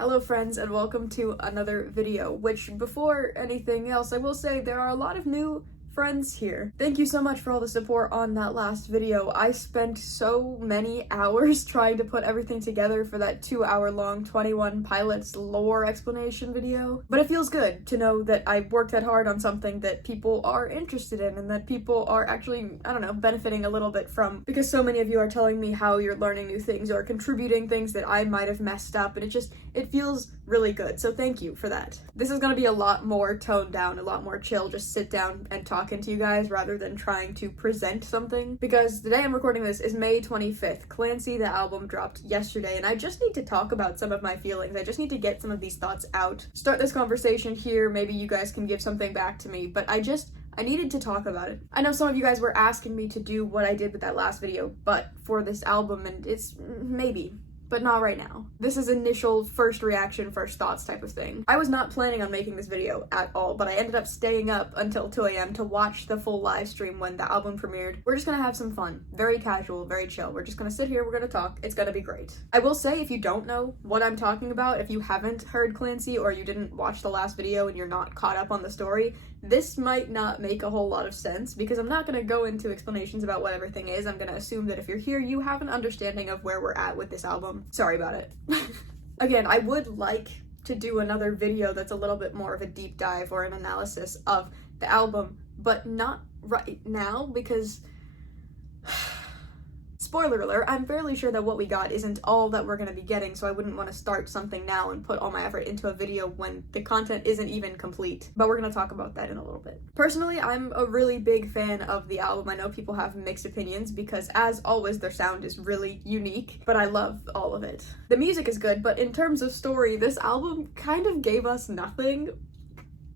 Hello friends and welcome to another video, which before anything else I will say there are a lot of new friends here. Thank you so much for all the support on that last video. I spent so many hours trying to put everything together for that 2-hour long 21 Pilots lore explanation video, but it feels good to know that I worked that hard on something that people are interested in and that people are actually, I don't know, benefiting a little bit from, because so many of you are telling me how you're learning new things or contributing things that I might have messed up, and it feels really good, so thank you for that. This is gonna be a lot more toned down, a lot more chill, just sit down and talking to you guys rather than trying to present something, because the day I'm recording this is May 25th. CLANCY, the album, dropped yesterday, and I just need to talk about some of my feelings. I just need to get some of these thoughts out, start this conversation here. Maybe you guys can give something back to me, but I needed to talk about it. I know some of you guys were asking me to do what I did with that last video, but for this album, and it's maybe, but not right now. This is initial first reaction, first thoughts type of thing. I was not planning on making this video at all, but I ended up staying up until 2 a.m. to watch the full live stream when the album premiered. We're just gonna have some fun. Very casual, very chill. We're just gonna sit here, we're gonna talk. It's gonna be great. I will say, if you don't know what I'm talking about, if you haven't heard CLANCY or you didn't watch the last video and you're not caught up on the story, this might not make a whole lot of sense because I'm not gonna go into explanations about what everything is. I'm gonna assume that if you're here, you have an understanding of where we're at with this album. Sorry about it. Again, I would like to do another video that's a little bit more of a deep dive or an analysis of the album, but not right now because spoiler alert, I'm fairly sure that what we got isn't all that we're gonna be getting, so I wouldn't want to start something now and put all my effort into a video when the content isn't even complete. But we're gonna talk about that in a little bit. Personally, I'm a really big fan of the album. I know people have mixed opinions because, as always, their sound is really unique, but I love all of it. The music is good, but in terms of story, this album kind of gave us nothing.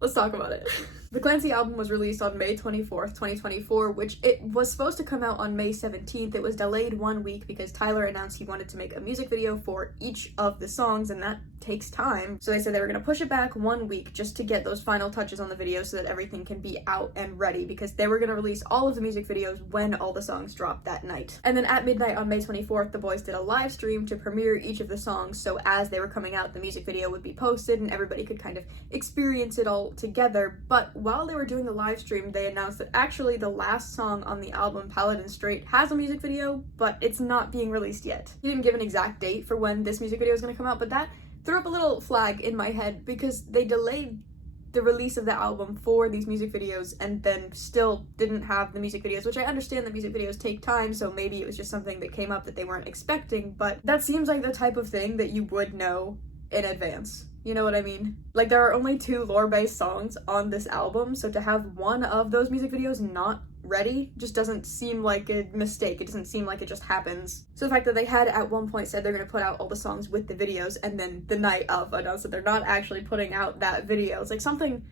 Let's talk about it. The CLANCY album was released on May 24th, 2024, which it was supposed to come out on May 17th. It was delayed 1 week because Tyler announced he wanted to make a music video for each of the songs, and that takes time. So they said they were going to push it back 1 week just to get those final touches on the video so that everything can be out and ready, because they were going to release all of the music videos when all the songs dropped that night. And then at midnight on May 24th, the boys did a live stream to premiere each of the songs, so as they were coming out, the music video would be posted and everybody could kind of experience it all together. But while they were doing the live stream, they announced that actually the last song on the album, Paladin Strait, has a music video, but it's not being released yet. He didn't give an exact date for when this music video is going to come out, but that threw up a little flag in my head because they delayed the release of the album for these music videos and then still didn't have the music videos, which I understand that music videos take time, so maybe it was just something that came up that they weren't expecting, but that seems like the type of thing that you would know in advance. You know what I mean? Like, there are only 2 lore-based songs on this album, so to have one of those music videos not ready just doesn't seem like a mistake. It doesn't seem like it just happens. So the fact that they had at one point said they're going to put out all the songs with the videos and then the night of announced that they're not actually putting out that video, it's like something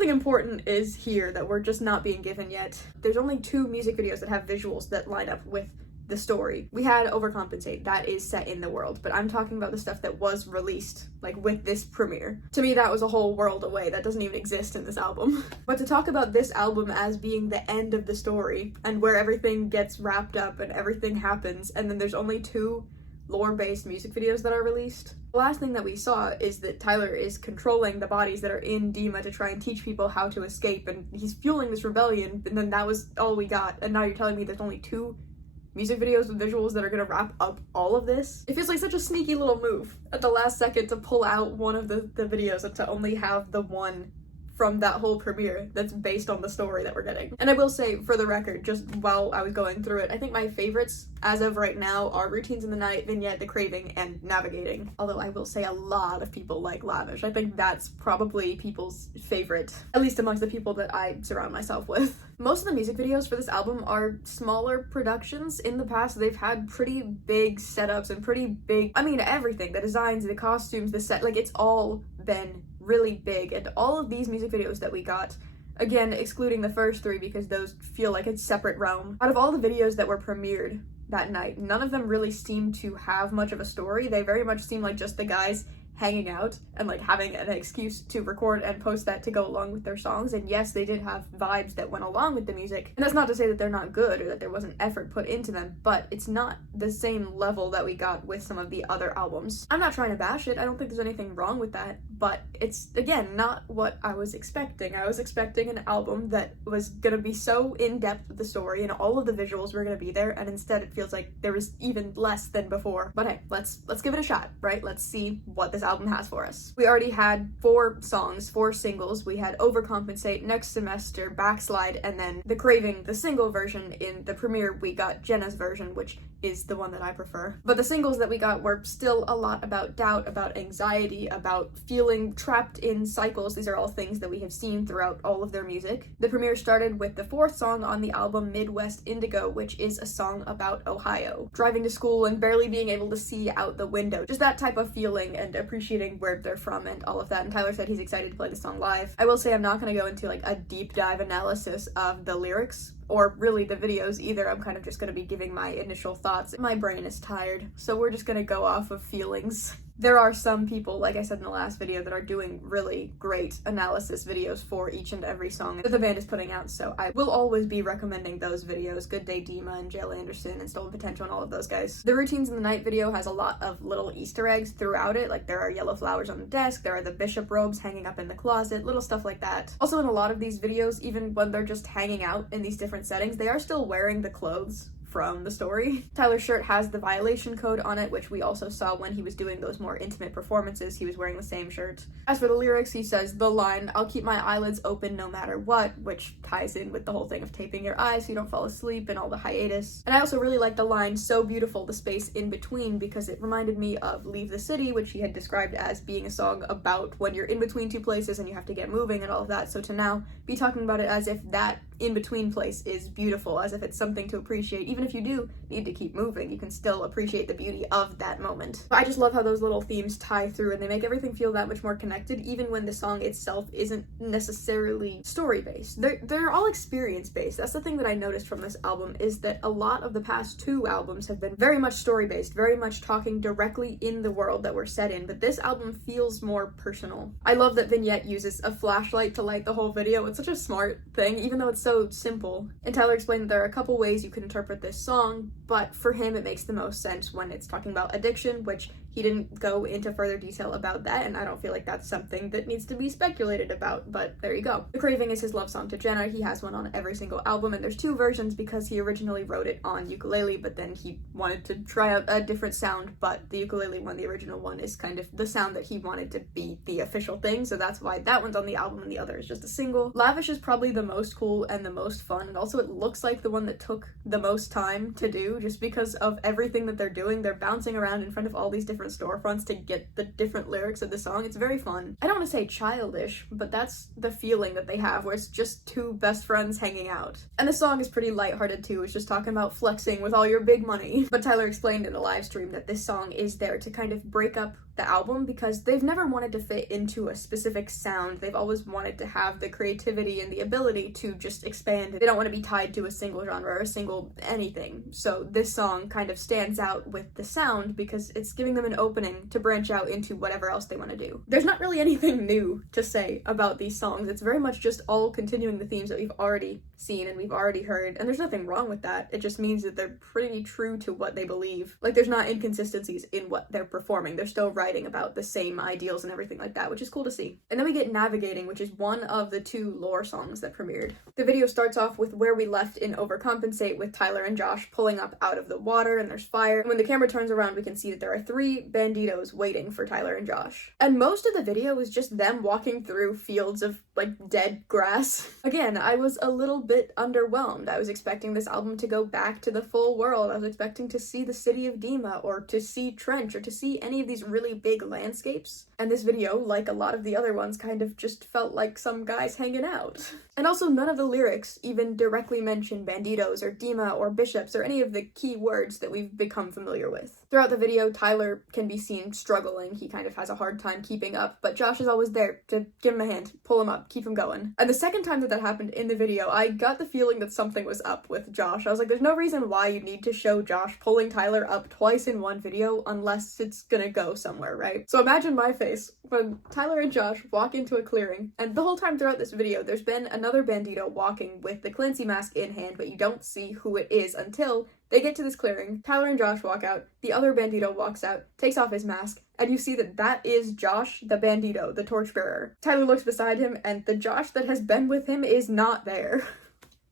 important is here that we're just not being given yet. There's only 2 music videos that have visuals that line up with the story. We had Overcompensate, that is set in the world, but I'm talking about the stuff that was released, like with this premiere. To me, that was a whole world away. That doesn't even exist in this album. But to talk about this album as being the end of the story and where everything gets wrapped up and everything happens, and then there's only 2 lore-based music videos that are released. The last thing that we saw is that Tyler is controlling the bodies that are in Dima to try and teach people how to escape, and he's fueling this rebellion, and then that was all we got. And now you're telling me there's only 2 music videos with visuals that are gonna wrap up all of this? It feels like such a sneaky little move at the last second to pull out one of the videos and to only have the one from that whole premiere that's based on the story that we're getting. And I will say, for the record, just while I was going through it, I think my favorites as of right now are Routines in the Night, Vignette, The Craving, and Navigating. Although I will say a lot of people like Lavish. I think that's probably people's favorite, at least amongst the people that I surround myself with. Most of the music videos for this album are smaller productions. In the past, they've had pretty big setups and pretty big, I mean, everything, the designs, the costumes, the set, like, it's all been really big. And all of these music videos that we got, again, excluding the first 3 because those feel like a separate realm, out of all the videos that were premiered that night, none of them really seemed to have much of a story. They very much seemed like just the guys hanging out and like having an excuse to record and post that to go along with their songs. And yes, they did have vibes that went along with the music, and that's not to say that they're not good or that there wasn't effort put into them, but it's not the same level that we got with some of the other albums. I'm not trying to bash it, I don't think there's anything wrong with that, but it's, again, not what I was expecting. I was expecting an album that was gonna be so in-depth with the story and all of the visuals were gonna be there, and instead it feels like there was even less than before. But hey, let's give it a shot, right? Let's see what this album has for us. We already had 4 songs, 4 singles. We had Overcompensate, Next Semester, Backslide, and then The Craving, the single version. In the premiere, we got Jenna's version, which is the one that I prefer. But the singles that we got were still a lot about doubt, about anxiety, about feeling trapped in cycles. These are all things that we have seen throughout all of their music. The premiere started with the 4th song on the album, Midwest Indigo, which is a song about Ohio. Driving to school and barely being able to see out the window. Just that type of feeling and appreciating where they're from and all of that. And Tyler said he's excited to play the song live. I will say I'm not going to go into like a deep dive analysis of the lyrics or really the videos either. I'm kind of just going to be giving my initial thoughts. My brain is tired, so we're just going to go off of feelings. There are some people, like I said in the last video, that are doing really great analysis videos for each and every song that the band is putting out, so I will always be recommending those videos. Good Day Dima and Jail Anderson and Stolen Potential and all of those guys. The Routines in the Night video has a lot of little Easter eggs throughout it, like there are yellow flowers on the desk, there are the bishop robes hanging up in the closet, little stuff like that. Also in a lot of these videos, even when they're just hanging out in these different settings, they are still wearing the clothes from the story. Tyler's shirt has the violation code on it, which we also saw when he was doing those more intimate performances. He was wearing the same shirt. As for the lyrics, he says the line, "I'll keep my eyelids open no matter what," which ties in with the whole thing of taping your eyes so you don't fall asleep and all the hiatus. And I also really like the line, "So beautiful, the space in between," because it reminded me of Leave the City, which he had described as being a song about when you're in between 2 places and you have to get moving and all of that. So to now be talking about it as if that in-between place is beautiful, as if it's something to appreciate. Even if you do need to keep moving, you can still appreciate the beauty of that moment. I just love how those little themes tie through and they make everything feel that much more connected, even when the song itself isn't necessarily story-based. They're all experience-based. That's the thing that I noticed from this album, is that a lot of the past 2 albums have been very much story-based, very much talking directly in the world that we're set in, but this album feels more personal. I love that Vignette uses a flashlight to light the whole video. It's such a smart thing, even though it's so simple. And Tyler explained that there are a couple ways you can interpret this song, but for him it makes the most sense when it's talking about addiction, which he didn't go into further detail about that, and I don't feel like that's something that needs to be speculated about, but there you go. The Craving is his love song to Jenna. He has one on every single album, and there's 2 versions because he originally wrote it on ukulele, but then he wanted to try out a different sound, but the ukulele one, the original one, is kind of the sound that he wanted to be the official thing, so that's why that one's on the album and the other is just a single. Lavish is probably the most cool and the most fun, and also it looks like the one that took the most time to do, just because of everything that they're doing. They're bouncing around in front of all these different storefronts to get the different lyrics of the song. It's very fun. I don't want to say childish, but that's the feeling that they have, where it's just 2 best friends hanging out. And the song is pretty lighthearted too. It's just talking about flexing with all your big money. But Tyler explained in the live stream that this song is there to kind of break up the album, because they've never wanted to fit into a specific sound. They've always wanted to have the creativity and the ability to just expand. They don't want to be tied to a single genre or a single anything. So this song kind of stands out with the sound because it's giving them an opening to branch out into whatever else they want to do. There's not really anything new to say about these songs. It's very much just all continuing the themes that we've already seen and we've already heard, and there's nothing wrong with that. It just means that they're pretty true to what they believe. Like, there's not inconsistencies in what they're performing. They're still writing about the same ideals and everything like that, which is cool to see. And then we get Navigating, which is one of the 2 lore songs that premiered. The video starts off with where we left in Overcompensate, with Tyler and Josh pulling up out of the water, and there's fire. And when the camera turns around, we can see that there are 3 banditos waiting for Tyler and Josh. And most of the video is just them walking through fields of, like, dead grass. Again, I was a little bit underwhelmed. I was expecting this album to go back to the full world. I was expecting to see the city of Dima, or to see Trench, or to see any of these really big landscapes. And this video, like a lot of the other ones, kind of just felt like some guys hanging out. And also, none of the lyrics even directly mention banditos or Dima or bishops or any of the key words that we've become familiar with. Throughout the video, Tyler can be seen struggling. He kind of has a hard time keeping up, but Josh is always there to give him a hand, pull him up, keep him going. And the second time that happened in the video, I got the feeling that something was up with Josh. I was like, there's no reason why you need to show Josh pulling Tyler up twice in one video unless it's gonna go somewhere. somewhere, right? So imagine my face when Tyler and Josh walk into a clearing, and the whole time throughout this video, there's been another bandito walking with the CLANCY mask in hand, but you don't see who it is until they get to this clearing. Tyler and Josh walk out, the other bandito walks out, takes off his mask, and you see that that is Josh, the bandito, the torchbearer. Tyler looks beside him, and the Josh that has been with him is not there.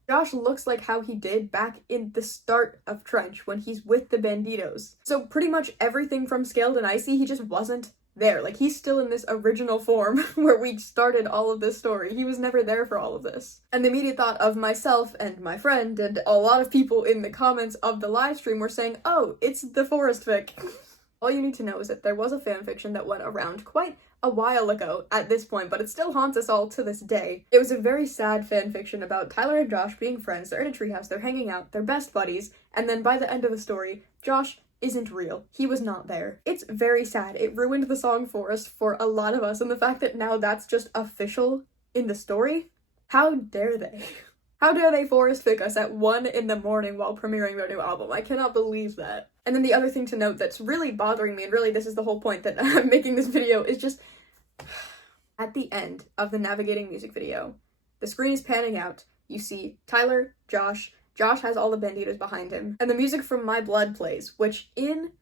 Josh looks like how he did back in the start of Trench when he's with the banditos. So pretty much everything from Scaled and Icy, he just wasn't there. Like, he's still in this original form where we started all of this story. He was never there for all of this. And the immediate thought of myself and my friend and a lot of people in the comments of the live stream were saying, oh, it's the Forest Fic. All you need to know is that there was a fanfiction that went around quite a while ago at this point, but it still haunts us all to this day. It was a very sad fanfiction about Tyler and Josh being friends. They're in a treehouse, they're hanging out, they're best buddies, and then by the end of the story, Josh isn't real. He was not there. It's very sad. It ruined the song Forest for a lot of us, and the fact that now that's just official in the story, how dare they? How dare they Forest Fic us at 1 in the morning while premiering their new album? I cannot believe that. And then the other thing to note that's really bothering me, and really this is the whole point that I'm making this video, is just at the end of the Navigating music video, the screen is panning out, you see Tyler, Josh has all the banditos behind him, and the music from My Blood plays, which in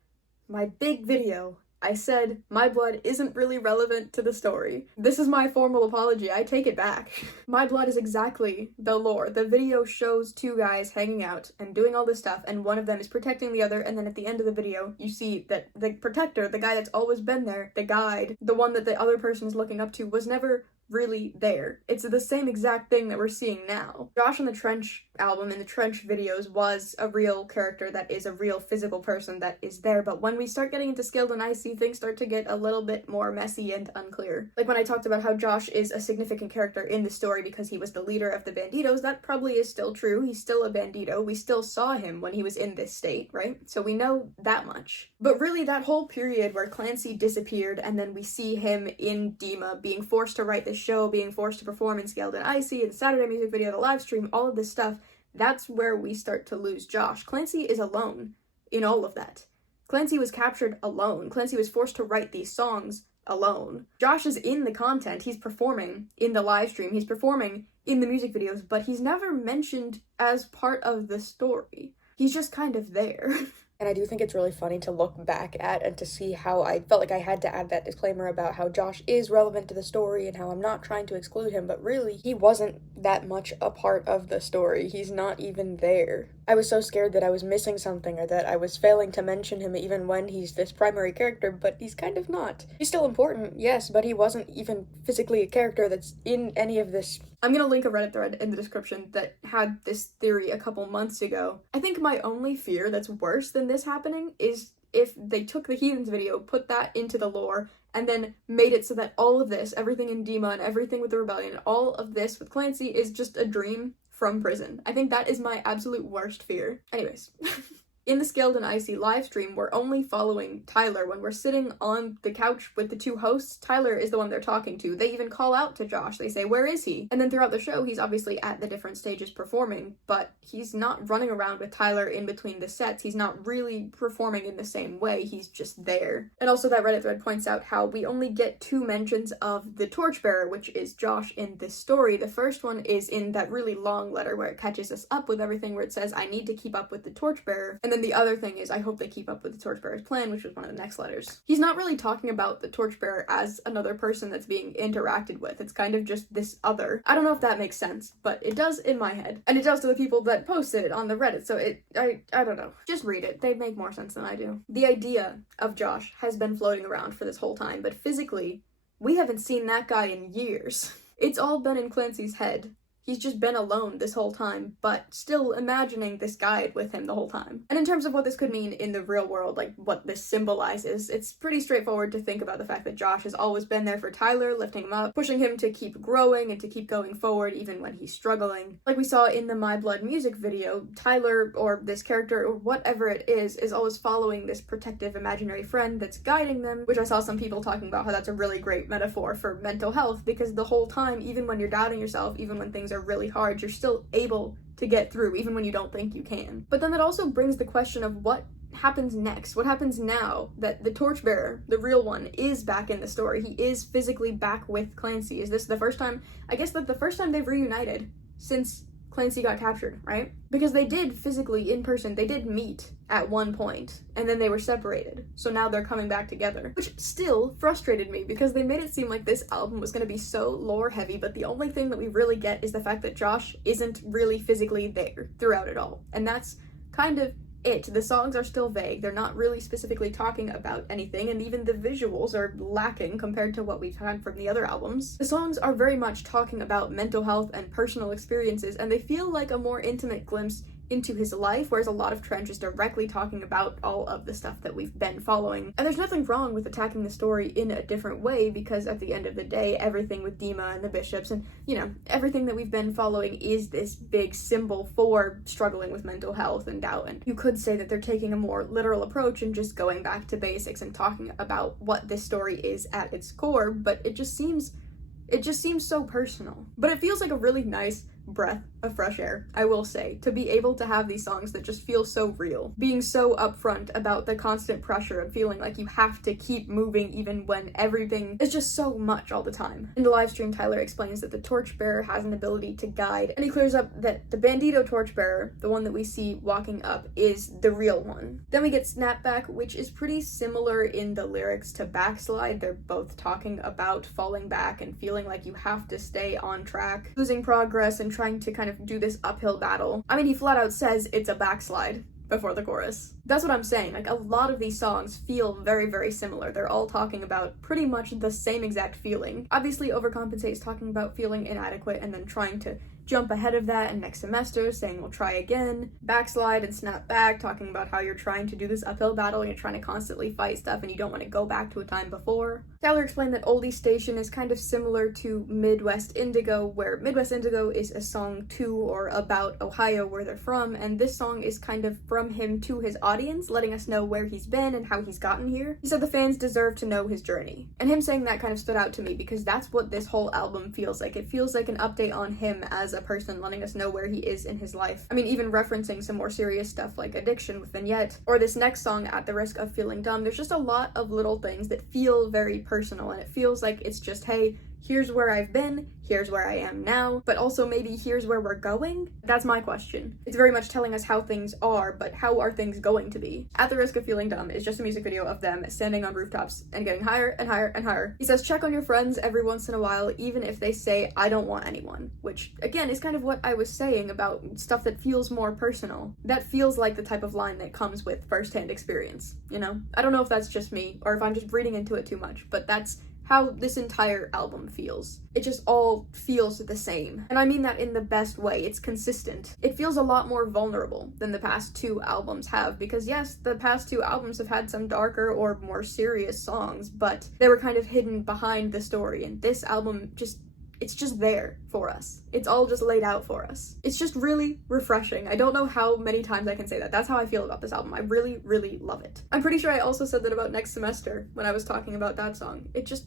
my big video, I said My Blood isn't really relevant to the story. This is my formal apology, I take it back. My Blood is exactly the lore. The video shows two guys hanging out and doing all this stuff, and one of them is protecting the other, and then at the end of the video, you see that the protector, the guy that's always been there, the guide, the one that the other person is looking up to, was never really there. It's the same exact thing that we're seeing now. Josh in the Trench album, in the Trench videos, was a real character that is a real physical person that is there, but when we start getting into Scaled and Icy, things start to get a little bit more messy and unclear. Like when I talked about how Josh is a significant character in the story because he was the leader of the banditos, that probably is still true. He's still a bandito. We still saw him when he was in this state, right? So we know that much. But really, that whole period where Clancy disappeared and then we see him in Dema being forced to write this show, being forced to perform in Scaled and Icy, the Saturday music video, the live stream, all of this stuff, that's where we start to lose Josh. Clancy is alone in all of that. Clancy was captured alone. Clancy was forced to write these songs alone. Josh is in the content, he's performing in the live stream, he's performing in the music videos, but he's never mentioned as part of the story. He's just kind of there. And I do think it's really funny to look back at and to see how I felt like I had to add that disclaimer about how Josh is relevant to the story and how I'm not trying to exclude him, but really, he wasn't that much a part of the story. He's not even there. I was so scared that I was missing something or that I was failing to mention him even when he's this primary character, but he's kind of not. He's still important, yes, but he wasn't even physically a character that's in any of this. I'm gonna link a Reddit thread in the description that had this theory a couple months ago. I think my only fear that's worse than this happening is if they took the Heathens video, put that into the lore, and then made it so that all of this, everything in Dema and everything with the rebellion, all of this with Clancy is just a dream from prison. I think that is my absolute worst fear. Anyways. In the Scaled and Icy live stream, we're only following Tyler. When we're sitting on the couch with the two hosts, Tyler is the one they're talking to. They even call out to Josh. They say, where is he? And then throughout the show, he's obviously at the different stages performing, but he's not running around with Tyler in between the sets. He's not really performing in the same way. He's just there. And also that Reddit thread points out how we only get 2 mentions of the torchbearer, which is Josh in this story. The first one is in that really long letter where it catches us up with everything, where it says, I need to keep up with the torchbearer. And then the other thing is, I hope they keep up with the torchbearer's plan, which was one of the next letters. He's not really talking about the torchbearer as another person that's being interacted with. It's kind of just this other. I don't know if that makes sense, but it does in my head. And it does to the people that posted it on the Reddit, so I don't know. Just read it. They make more sense than I do. The idea of Josh has been floating around for this whole time, but physically, we haven't seen that guy in years. It's all been in Clancy's head. He's just been alone this whole time, but still imagining this guide with him the whole time. And in terms of what this could mean in the real world, like what this symbolizes, it's pretty straightforward to think about the fact that Josh has always been there for Tyler, lifting him up, pushing him to keep growing and to keep going forward even when he's struggling. Like we saw in the My Blood music video, Tyler, or this character, or whatever it is always following this protective imaginary friend that's guiding them, which I saw some people talking about how that's a really great metaphor for mental health, because the whole time, even when you're doubting yourself, even when things are really hard, you're still able to get through, even when you don't think you can. But then that also brings the question of what happens next? What happens now that the torchbearer, the real one, is back in the story? He is physically back with Clancy. Is this the first time? I guess that the first time they've reunited since Clancy got captured, right? Because they did physically, in person, they did meet at one point, and then they were separated. So now they're coming back together, which still frustrated me because they made it seem like this album was going to be so lore heavy, but the only thing that we really get is the fact that Josh isn't really physically there throughout it all. And that's kind of it. The songs are still vague. They're not really specifically talking about anything, and even the visuals are lacking compared to what we've had from the other albums. The songs are very much talking about mental health and personal experiences, and they feel like a more intimate glimpse into his life, whereas a lot of Trench is directly talking about all of the stuff that we've been following. And there's nothing wrong with attacking the story in a different way, because at the end of the day, everything with Dima and the bishops and, you know, everything that we've been following is this big symbol for struggling with mental health and doubt. And you could say that they're taking a more literal approach and just going back to basics and talking about what this story is at its core, but it just seems so personal. But it feels like a really nice breath of fresh air, I will say, to be able to have these songs that just feel so real, being so upfront about the constant pressure and feeling like you have to keep moving even when everything is just so much all the time. In the live stream, Tyler explains that the torchbearer has an ability to guide, and he clears up that the Bandito torchbearer, the one that we see walking up, is the real one. Then we get Snapback, which is pretty similar in the lyrics to Backslide. They're both talking about falling back and feeling like you have to stay on track, losing progress, and trying to kind of do this uphill battle. I mean, he flat out says it's a backslide before the chorus. That's what I'm saying. Like, a lot of these songs feel very, very similar. They're all talking about pretty much the same exact feeling. Obviously, Overcompensate is talking about feeling inadequate and then trying to jump ahead of that, and next semester saying we'll try again. Backslide and Snap Back talking about how you're trying to do this uphill battle and you're trying to constantly fight stuff and you don't want to go back to a time before. Tyler explained that Oldie Station is kind of similar to Midwest Indigo, where Midwest Indigo is a song to or about Ohio, where they're from, and this song is kind of from him to his audience, letting us know where he's been and how he's gotten here. He said the fans deserve to know his journey. And him saying that kind of stood out to me because that's what this whole album feels like. It feels like an update on him as a person, letting us know where he is in his life. I mean, even referencing some more serious stuff like addiction with Vignette, or this next song, At the Risk of Feeling Dumb. There's just a lot of little things that feel very personal, and it feels like it's just, hey, here's where I've been, here's where I am now, but also maybe here's where we're going? That's my question. It's very much telling us how things are, but how are things going to be? At the Risk of Feeling Dumb is just a music video of them standing on rooftops and getting higher and higher and higher. He says, check on your friends every once in a while, even if they say, I don't want anyone, which again is kind of what I was saying about stuff that feels more personal. That feels like the type of line that comes with firsthand experience, you know? I don't know if that's just me or if I'm just reading into it too much, but that's how this entire album feels. It just all feels the same. And I mean that in the best way. It's consistent. It feels a lot more vulnerable than the past two albums have, because yes, the past two albums have had some darker or more serious songs, but they were kind of hidden behind the story, and this album it's just there for us. It's all just laid out for us. It's just really refreshing. I don't know how many times I can say that. That's how I feel about this album. I really, really love it. I'm pretty sure I also said that about Next Semester when I was talking about that song. It just...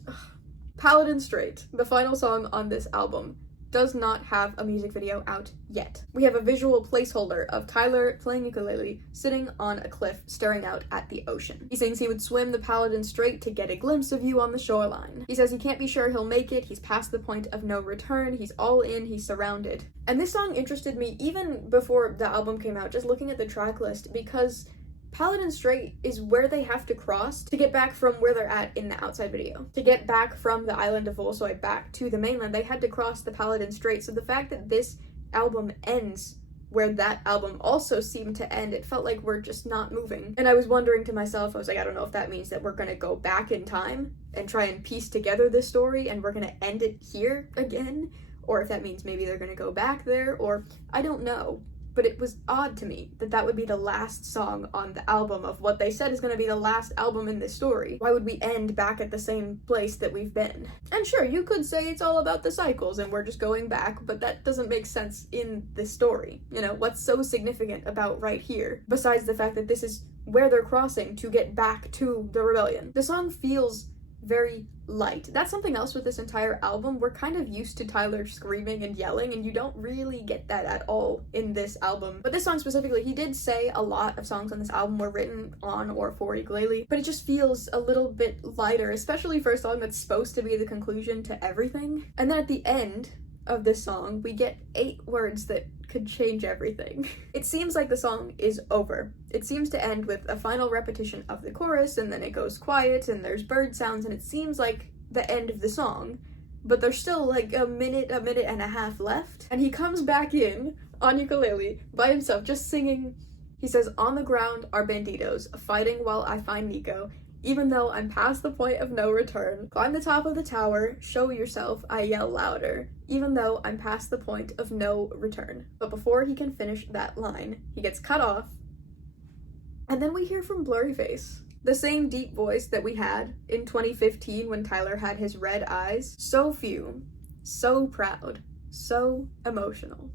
Paladin Strait, the final song on this album, does not have a music video out yet. We have a visual placeholder of Tyler playing ukulele, sitting on a cliff, staring out at the ocean. He sings he would swim the Paladin Strait to get a glimpse of you on the shoreline. He says he can't be sure he'll make it, he's past the point of no return, he's all in, he's surrounded. And this song interested me even before the album came out, just looking at the track list, because Paladin Strait is where they have to cross to get back from where they're at in the outside video. To get back from the island of Volsoy back to the mainland, they had to cross the Paladin Strait. So the fact that this album ends where that album also seemed to end, it felt like we're just not moving. And I was wondering to myself, I was like, I don't know if that means that we're gonna go back in time and try and piece together this story and we're gonna end it here again, or if that means maybe they're gonna go back there, or I don't know. But it was odd to me that that would be the last song on the album of what they said is going to be the last album in this story. Why would we end back at the same place that we've been? And sure, you could say it's all about the cycles and we're just going back, but that doesn't make sense in this story. You know, what's so significant about right here, besides the fact that this is where they're crossing to get back to the rebellion? The song feels very light. That's something else with this entire album. We're kind of used to Tyler screaming and yelling, and you don't really get that at all in this album. But this song specifically, he did say a lot of songs on this album were written on or for ukulele, but it just feels a little bit lighter, especially for a song that's supposed to be the conclusion to everything. And then at the end of this song, we get 8 words that could change everything. It seems like the song is over. It seems to end with a final repetition of the chorus, and then it goes quiet, and there's bird sounds, and it seems like the end of the song. But there's still like a minute and a half left, and he comes back in on ukulele by himself, just singing. He says, "On the ground are banditos, fighting while I find Nico. Even though I'm past the point of no return, climb the top of the tower, show yourself, I yell louder. Even though I'm past the point of no return." But before he can finish that line, he gets cut off, and then we hear from Blurryface. The same deep voice that we had in 2015 when Tyler had his red eyes. So few, so proud, so emotional.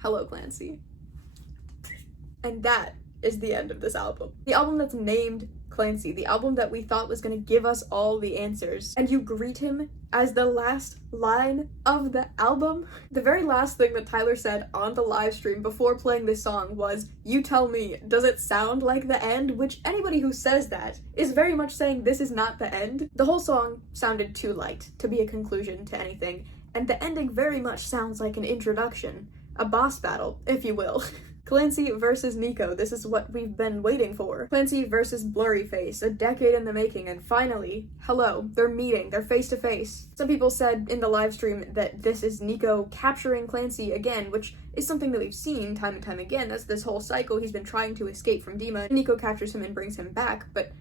Hello, Clancy. And that is the end of this album. The album that's named Clancy, the album that we thought was going to give us all the answers, and you greet him as the last line of the album. The very last thing that Tyler said on the live stream before playing this song was, "You tell me, does it sound like the end?" Which anybody who says that is very much saying this is not the end. The whole song sounded too light to be a conclusion to anything, and the ending very much sounds like an introduction, a boss battle, if you will. Clancy versus Nico, this is what we've been waiting for. Clancy versus Blurryface, a decade in the making, and finally, hello, they're meeting, they're face to face. Some people said in the live stream that this is Nico capturing Clancy again, which is something that we've seen time and time again. That's this whole cycle. He's been trying to escape from Dima. Nico captures him and brings him back, but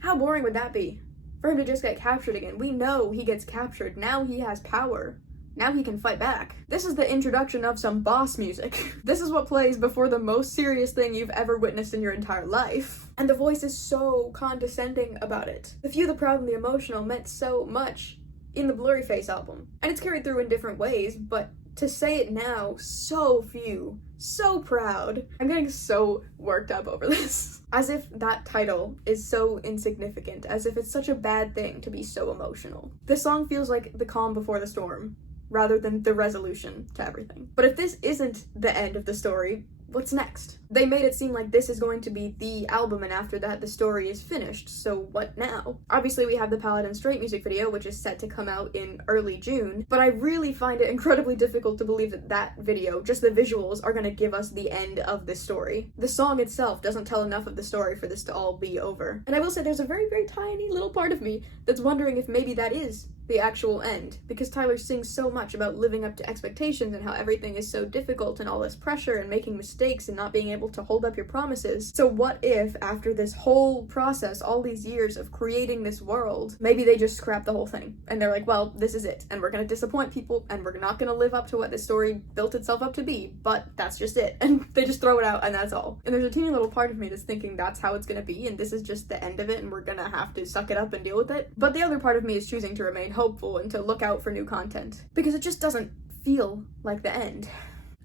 how boring would that be? For him to just get captured again. We know he gets captured. Now he has power. Now he can fight back. This is the introduction of some boss music. This is what plays before the most serious thing you've ever witnessed in your entire life. And the voice is so condescending about it. The few, the proud, and the emotional meant so much in the Blurryface album. And it's carried through in different ways, but to say it now, so few, so proud. I'm getting so worked up over this. As if that title is so insignificant, as if it's such a bad thing to be so emotional. This song feels like the calm before the storm, rather than the resolution to everything. But if this isn't the end of the story, what's next? They made it seem like this is going to be the album, and after that the story is finished, so what now? Obviously we have the Paladin Strait music video, which is set to come out in early June, but I really find it incredibly difficult to believe that that video, just the visuals, are going to give us the end of this story. The song itself doesn't tell enough of the story for this to all be over. And I will say there's a very, very tiny little part of me that's wondering if maybe that is the actual end, because Tyler sings so much about living up to expectations and how everything is so difficult and all this pressure and making mistakes and not being able to hold up your promises. So what if after this whole process, all these years of creating this world, maybe they just scrap the whole thing and they're like, well, this is it, and we're gonna disappoint people and we're not gonna live up to what this story built itself up to be, but that's just it, and they just throw it out and that's all. And there's a teeny little part of me that's thinking that's how it's gonna be and this is just the end of it and we're gonna have to suck it up and deal with it. But the other part of me is choosing to remain hopeful and to look out for new content, because it just doesn't feel like the end.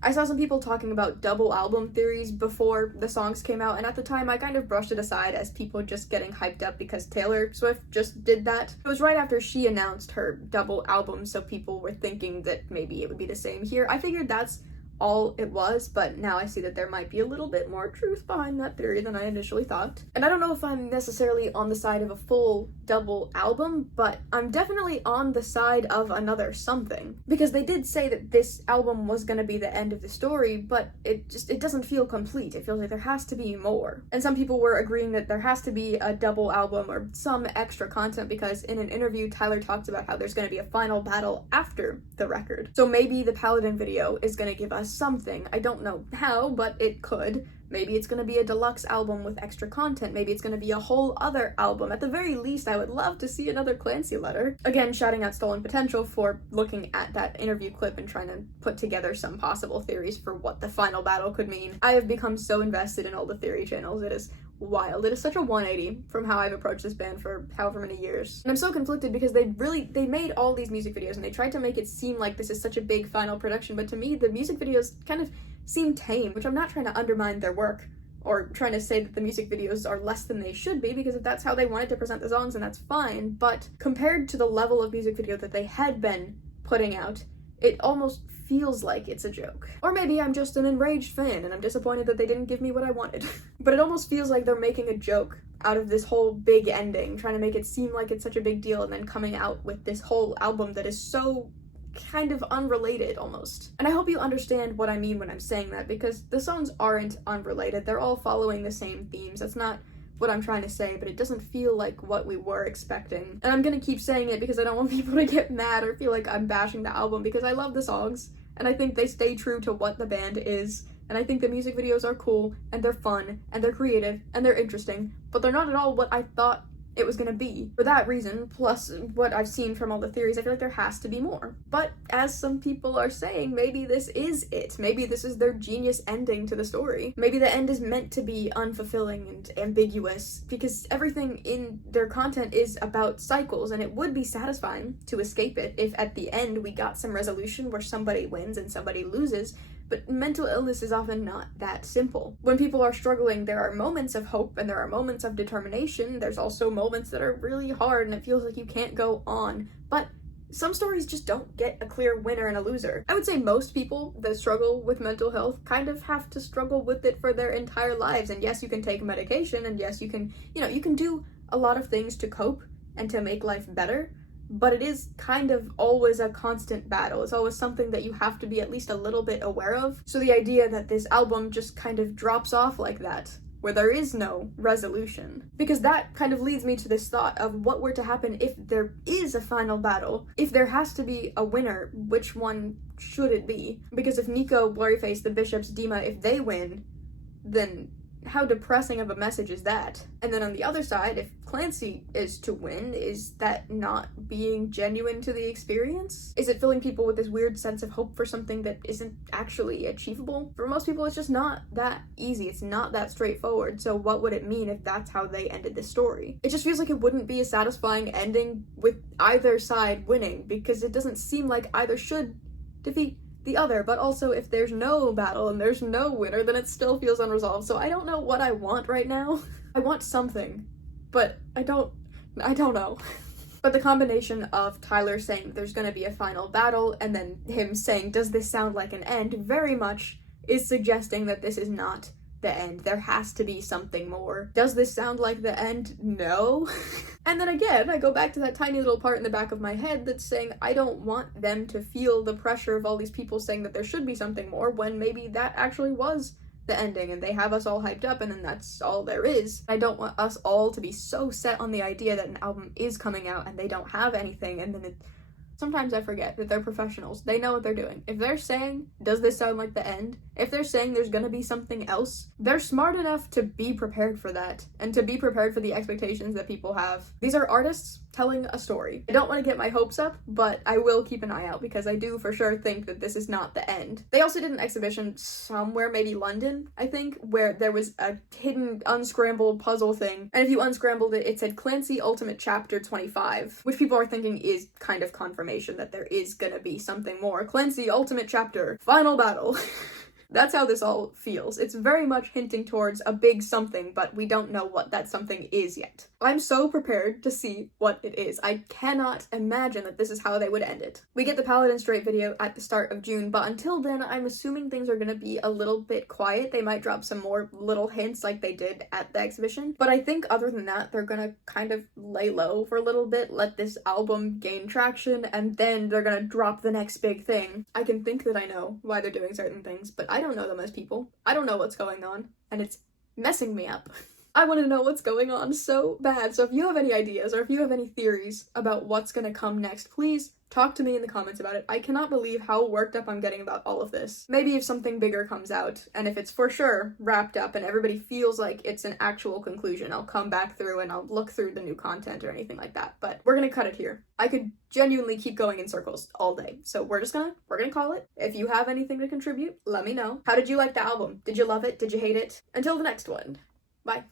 I saw some people talking about double album theories before the songs came out, and at the time I kind of brushed it aside as people just getting hyped up because Taylor Swift just did that. It was right after she announced her double album, so people were thinking that maybe it would be the same here. I figured that's all it was, but now I see that there might be a little bit more truth behind that theory than I initially thought. And I don't know if I'm necessarily on the side of a full double album, but I'm definitely on the side of another something. Because they did say that this album was gonna be the end of the story, but it doesn't feel complete. It feels like there has to be more. And some people were agreeing that there has to be a double album or some extra content, because in an interview Tyler talked about how there's gonna be a final battle after the record. So maybe the Paladin video is gonna give us something. I don't know how, but it could. Maybe it's gonna be a deluxe album with extra content. Maybe it's gonna be a whole other album. At the very least, I would love to see another Clancy letter. Again, shouting out Stolen Potential for looking at that interview clip and trying to put together some possible theories for what the final battle could mean. I have become so invested in all the theory channels. It is wild. It is such a 180 from how I've approached this band for however many years. And I'm so conflicted because they made all these music videos and they tried to make it seem like this is such a big final production, but to me the music videos kind of seem tame, which I'm not trying to undermine their work or trying to say that the music videos are less than they should be, because if that's how they wanted to present the songs, then that's fine, but compared to the level of music video that they had been putting out, it almost feels like it's a joke. Or maybe I'm just an enraged fan and I'm disappointed that they didn't give me what I wanted. But it almost feels like they're making a joke out of this whole big ending, trying to make it seem like it's such a big deal, and then coming out with this whole album that is so kind of unrelated almost. And I hope you understand what I mean when I'm saying that, because the songs aren't unrelated. They're all following the same themes. That's not what I'm trying to say, but it doesn't feel like what we were expecting. And I'm gonna keep saying it because I don't want people to get mad or feel like I'm bashing the album, because I love the songs and I think they stay true to what the band is. And I think the music videos are cool and they're fun and they're creative and they're interesting, but they're not at all what I thought it was gonna be. For that reason, plus what I've seen from all the theories, I feel like there has to be more. But as some people are saying, maybe this is it. Maybe this is their genius ending to the story. Maybe the end is meant to be unfulfilling and ambiguous, because everything in their content is about cycles, and it would be satisfying to escape it if at the end we got some resolution where somebody wins and somebody loses. But mental illness is often not that simple. When people are struggling, there are moments of hope and there are moments of determination. There's also moments that are really hard and it feels like you can't go on. But some stories just don't get a clear winner and a loser. I would say most people that struggle with mental health kind of have to struggle with it for their entire lives. And yes, you can take medication, and yes, you can do a lot of things to cope and to make life better. But it is kind of always a constant battle. It's always something that you have to be at least a little bit aware of. So the idea that this album just kind of drops off like that, where there is no resolution, because that kind of leads me to this thought of what were to happen if there is a final battle. If there has to be a winner, which one should it be? Because if Nico, Blurryface, the Bishops, Dima, if they win, then how depressing of a message is that? And then on the other side, if Clancy is to win, is that not being genuine to the experience? Is it filling people with this weird sense of hope for something that isn't actually achievable? For most people, it's just not that easy. It's not that straightforward. So what would it mean if that's how they ended the story? It just feels like it wouldn't be a satisfying ending with either side winning, because it doesn't seem like either should defeat the other. But also, if there's no battle and there's no winner, then it still feels unresolved. So I don't know what I want right now. I want something, but I don't know. But the combination of Tyler saying there's gonna be a final battle and then him saying, does this sound like an end, very much is suggesting that this is not the end. There has to be something more. Does this sound like the end? No. And then again, I go back to that tiny little part in the back of my head that's saying I don't want them to feel the pressure of all these people saying that there should be something more, when maybe that actually was the ending and they have us all hyped up and then that's all there is. I don't want us all to be so set on the idea that an album is coming out and they don't have anything, and then sometimes I forget that they're professionals. They know what they're doing. If they're saying, does this sound like the end? If they're saying there's gonna be something else, they're smart enough to be prepared for that and to be prepared for the expectations that people have. These are artists telling a story. I don't want to get my hopes up, but I will keep an eye out because I do for sure think that this is not the end. They also did an exhibition somewhere, maybe London, I think, where there was a hidden unscrambled puzzle thing. And if you unscrambled it, it said Clancy Ultimate Chapter 25, which people are thinking is kind of confirmation that there is gonna be something more. Clancy Ultimate Chapter, Final Battle. That's how this all feels. It's very much hinting towards a big something, but we don't know what that something is yet. I'm so prepared to see what it is. I cannot imagine that this is how they would end it. We get the Paladin Strait video at the start of June, but until then, I'm assuming things are gonna be a little bit quiet. They might drop some more little hints like they did at the exhibition, but I think other than that, they're gonna kind of lay low for a little bit, let this album gain traction, and then they're gonna drop the next big thing. I can think that I know why they're doing certain things, but I don't know them as people. I don't know what's going on, and it's messing me up. I want to know what's going on so bad. So if you have any ideas or if you have any theories about what's gonna come next, please talk to me in the comments about it. I cannot believe how worked up I'm getting about all of this. Maybe if something bigger comes out, and if it's for sure wrapped up and everybody feels like it's an actual conclusion, I'll come back through and I'll look through the new content or anything like that. But we're gonna cut it here. I could genuinely keep going in circles all day. So we're gonna call it. If you have anything to contribute, let me know. How did you like the album? Did you love it? Did you hate it? Until the next one. Bye.